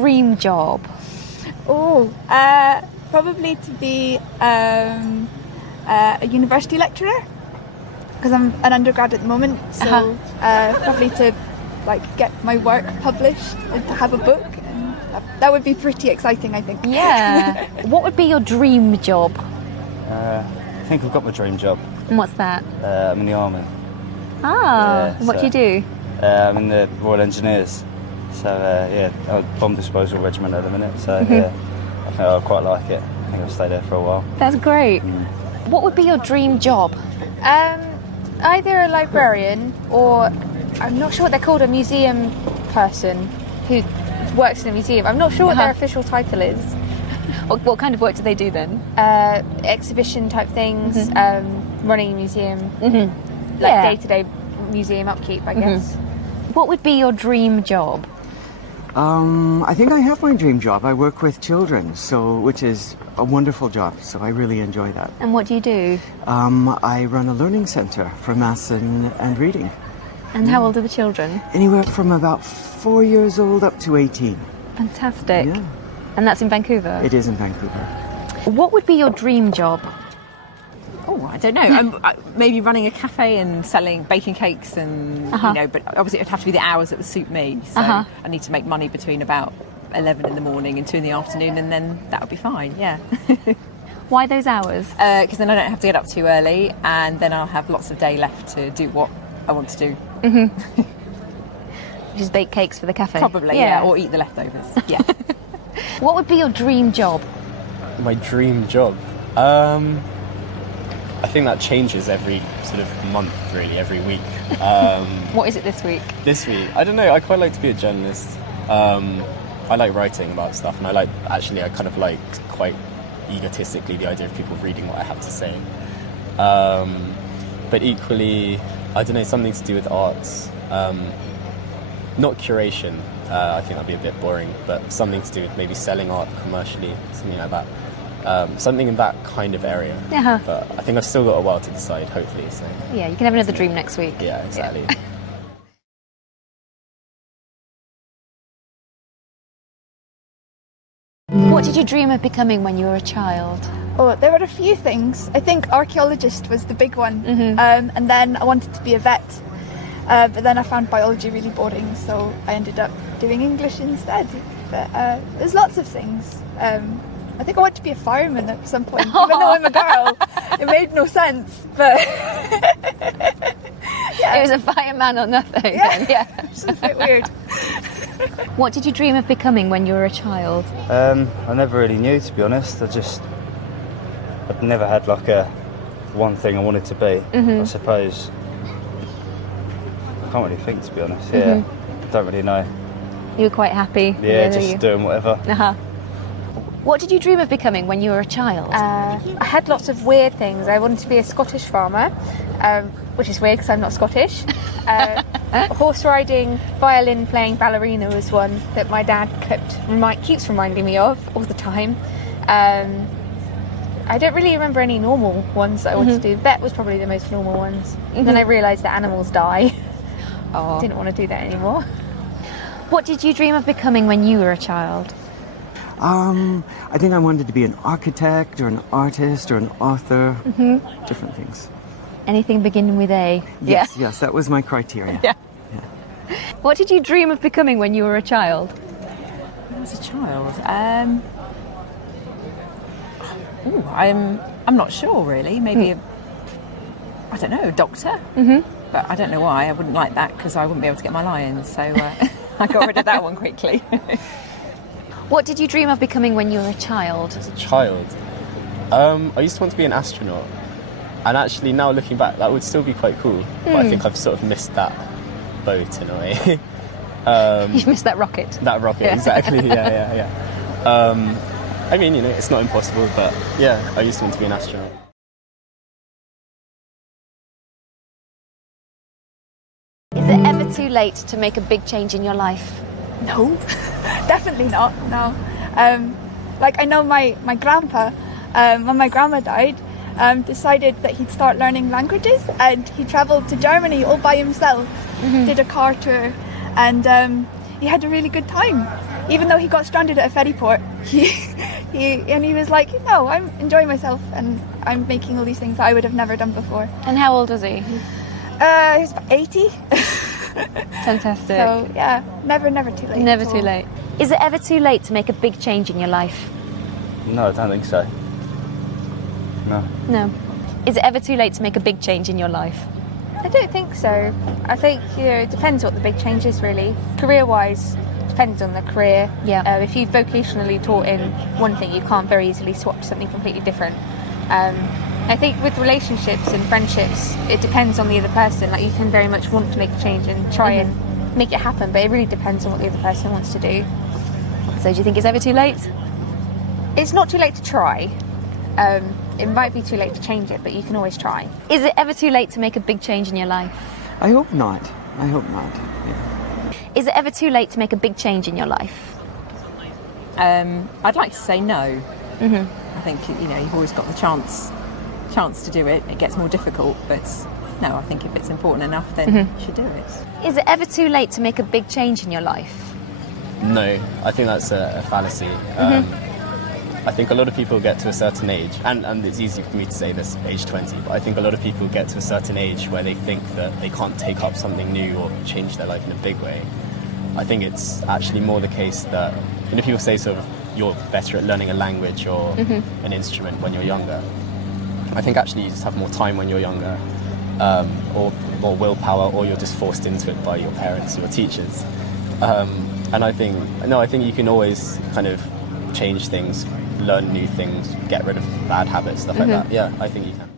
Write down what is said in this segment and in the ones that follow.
dream job? Probably to be a university lecturer, because I'm an undergrad at the moment. So probably to get my work published and to have a book. And that would be pretty exciting, I think. Yeah. What would be your dream job? I think I've got my dream job. And what's that? I'm in the army. What do you do? I'm in the Royal Engineers. So bomb disposal regiment at the minute. So I think I quite like it. I think I'll stay there for a while. That's great. What would be your dream job? Either a librarian or, I'm not sure what they're called, a museum person who works in a museum. I'm not sure what their official title is. What kind of work do they do then? Exhibition type things, running a museum, day-to-day museum upkeep, I guess. What would be your dream job? I think I have my dream job. I work with children, which is a wonderful job, so I really enjoy that. And what do you do? I run a learning centre for maths and reading. And how old are the children? Anywhere from about 4 years old up to 18. Fantastic. Yeah. And that's in Vancouver? It is in Vancouver. What would be your dream job? I don't know. Maybe running a cafe and baking cakes and, but obviously it would have to be the hours that would suit me. So I need to make money between about 11 in the morning and 2 in the afternoon, and then that would be fine, yeah. Why those hours? Because then I don't have to get up too early, and then I'll have lots of day left to do what I want to do. Just bake cakes for the cafe? Probably, yeah, or eat the leftovers, yeah. What would be your dream job? My dream job? I think that changes every sort of month, really, every week. What is it this week? This week? I don't know, I quite like to be a journalist. I like writing about stuff, and I kind of like, quite egotistically, the idea of people reading what I have to say. But equally, I don't know, something to do with arts. Not curation, I think that'd be a bit boring, but something to do with maybe selling art commercially, something like that. Something in that kind of area. But I think I've still got a while to decide, hopefully. So. Yeah, you can have another dream next week. Yeah, exactly. Yeah. What did you dream of becoming when you were a child? There were a few things. I think archaeologist was the big one. And then I wanted to be a vet. But then I found biology really boring, so I ended up doing English instead. But there's lots of things. I think I wanted to be a fireman at some point, even though I'm a girl. It made no sense, but... It was a fireman or nothing. Yeah. It's a bit weird. What did you dream of becoming when you were a child? I never really knew, to be honest. I'd never had one thing I wanted to be. I suppose. I can't really think, to be honest. Yeah, don't really know. You were quite happy? Yeah, just doing whatever. What did you dream of becoming when you were a child? I had lots of weird things. I wanted to be a Scottish farmer, which is weird because I'm not Scottish. Horse riding, violin playing, ballerina was one that my dad keeps reminding me of all the time. I don't really remember any normal ones that I wanted to do. Vet was probably the most normal ones. And then I realised that animals die. Didn't want to do that anymore. What did you dream of becoming when you were a child? I think I wanted to be an architect or an artist or an author, different things. Anything beginning with A? Yes, that was my criteria. Yeah. What did you dream of becoming when you were a child? When I was a child? I'm not sure really. Maybe I don't know, a doctor. But I don't know why. I wouldn't like that because I wouldn't be able to get my lions. So I got rid of that one quickly. What did you dream of becoming when you were a child? As a child, I used to want to be an astronaut, and actually now looking back, that would still be quite cool. But I think I've sort of missed that boat in a way. You've missed that rocket. That rocket, exactly. Yeah. I mean, it's not impossible, but yeah, I used to want to be an astronaut. Is it ever too late to make a big change in your life? No, definitely not, no. I know my grandpa, when my grandma died, decided that he'd start learning languages, and he travelled to Germany all by himself, did a car tour, and he had a really good time. even though he got stranded at a ferry port, he was like, no, I'm enjoying myself and I'm making all these things that I would have never done before. And how old was he? He was about 80. Fantastic. So yeah, never too late. Never at too all. late. Is it ever too late to make a big change in your life? No, I don't think so. No. No. Is it ever too late to make a big change in your life? I don't think so. I think, it depends what the big change is, really. Career-wise, depends on the career. Yeah. If you've vocationally taught in one thing, you can't very easily swap to something completely different. I think with relationships and friendships, it depends on the other person. Like, you can very much want to make a change and try and make it happen, but it really depends on what the other person wants to do. So do you think it's ever too late? It's not too late to try. It might be too late to change it, but you can always try. Is it ever too late to make a big change in your life? I hope not. I hope not. Yeah. Is it ever too late to make a big change in your life? I'd like to say no. I think you've always got the chance to do it. It gets more difficult, but no, I think if it's important enough, then you should do it. Is it ever too late to make a big change in your life? No, I think that's a fallacy. I think a lot of people get to a certain age, and it's easy for me to say this at age 20, but I think a lot of people get to a certain age where they think that they can't take up something new or change their life in a big way. I think it's actually more the case that, people say sort of you're better at learning a language or an instrument when you're younger. I think actually you just have more time when you're younger, or more willpower, or you're just forced into it by your parents or your teachers. And I think you can always kind of change things, learn new things, get rid of bad habits, stuff like that. Yeah, I think you can.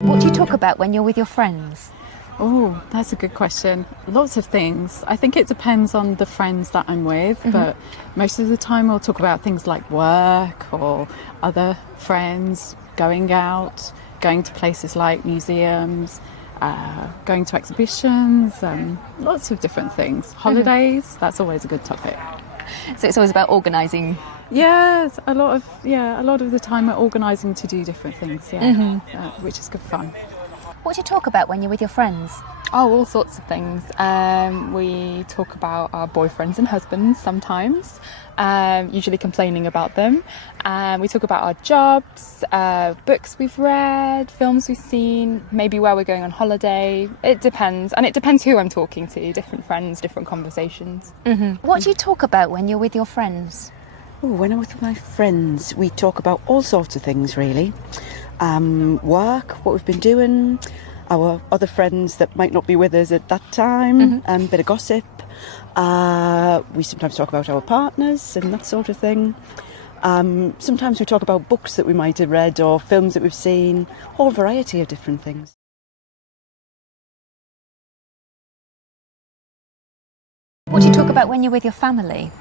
What do you talk about when you're with your friends? Oh, that's a good question. Lots of things. I think it depends on the friends that I'm with, but most of the time we'll talk about things like work or other friends, going out, going to places like museums, going to exhibitions, lots of different things. Holidays, that's always a good topic. So it's always about organising. Yes, a lot of the time we're organising to do different things, which is good fun. What do you talk about when you're with your friends? Oh, all sorts of things. We talk about our boyfriends and husbands sometimes, usually complaining about them. We talk about our jobs, books we've read, films we've seen, maybe where we're going on holiday. It depends. And it depends who I'm talking to, different friends, different conversations. What do you talk about when you're with your friends? Oh, when I'm with my friends, we talk about all sorts of things, really. Work, what we've been doing, our other friends that might not be with us at that time, bit of gossip. We sometimes talk about our partners and that sort of thing. Sometimes we talk about books that we might have read or films that we've seen, a whole variety of different things. What do you talk about when you're with your family?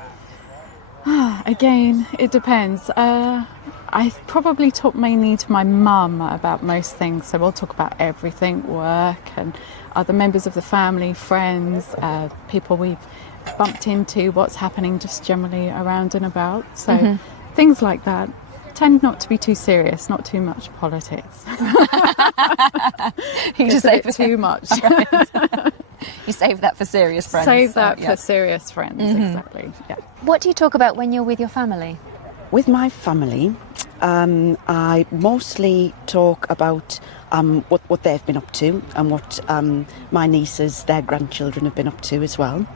Again, it depends. I probably talk mainly to my mum about most things, so we'll talk about everything, work and other members of the family, friends, people we've bumped into, what's happening just generally around and about. So things like that. Tend not to be too serious, not too much politics. You just say too much. You save that for serious friends. Save that for serious friends, exactly. Yeah. What do you talk about when you're with your family? With my family, I mostly talk about what they've been up to and what my nieces, their grandchildren have been up to as well.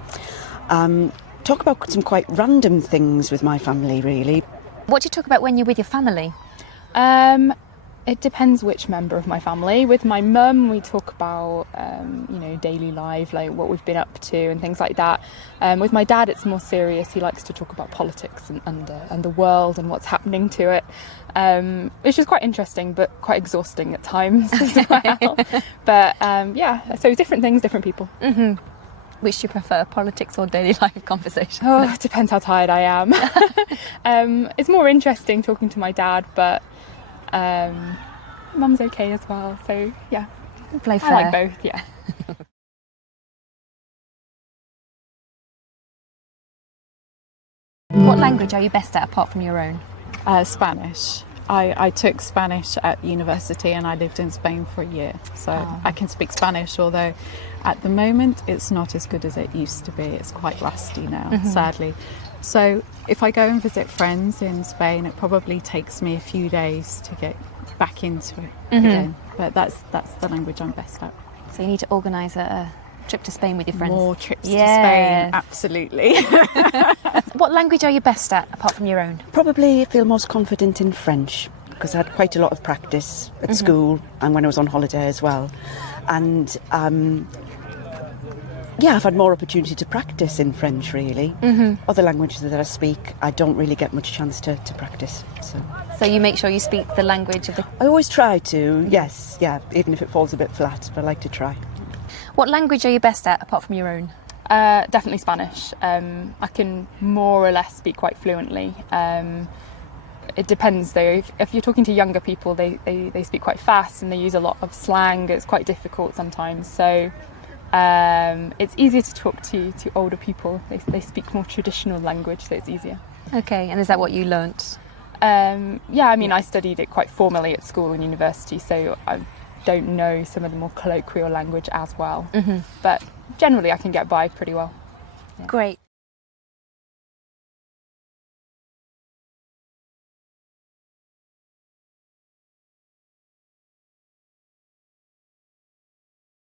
Talk about some quite random things with my family, really. What do you talk about when you're with your family? It depends which member of my family. With my mum, we talk about, daily life, like what we've been up to and things like that. With my dad, it's more serious. He likes to talk about politics and the world and what's happening to it. It's just quite interesting, but quite exhausting at times as well. But so different things, different people. Which do you prefer, politics or daily life conversations? Oh, it depends how tired I am. It's more interesting talking to my dad, but mum's okay as well. So yeah, Play fair. I like both. Yeah. What language are you best at apart from your own? Spanish. I took Spanish at university and I lived in Spain for a year. So I can speak Spanish, although at the moment it's not as good as it used to be. It's quite rusty now, sadly. So if I go and visit friends in Spain, it probably takes me a few days to get back into it again. But that's the language I'm best at. So you need to organise a trip to Spain with your friends. More trips to Spain, absolutely. What language are you best at, apart from your own? Probably feel most confident in French because I had quite a lot of practice at school and when I was on holiday as well. And I've had more opportunity to practice in French, really. Other languages that I speak, I don't really get much chance to practice. So you make sure you speak the language of the... I always try to, yes, yeah, even if it falls a bit flat, but I like to try. What language are you best at, apart from your own? Definitely Spanish. I can more or less speak quite fluently. It depends though. If you're talking to younger people, they speak quite fast and they use a lot of slang. It's quite difficult sometimes. So it's easier to talk to older people. They speak more traditional language, so it's easier. Okay, and is that what you learnt? I studied it quite formally at school and university, so I don't know some of the more colloquial language as well. But generally I can get by pretty well. Great.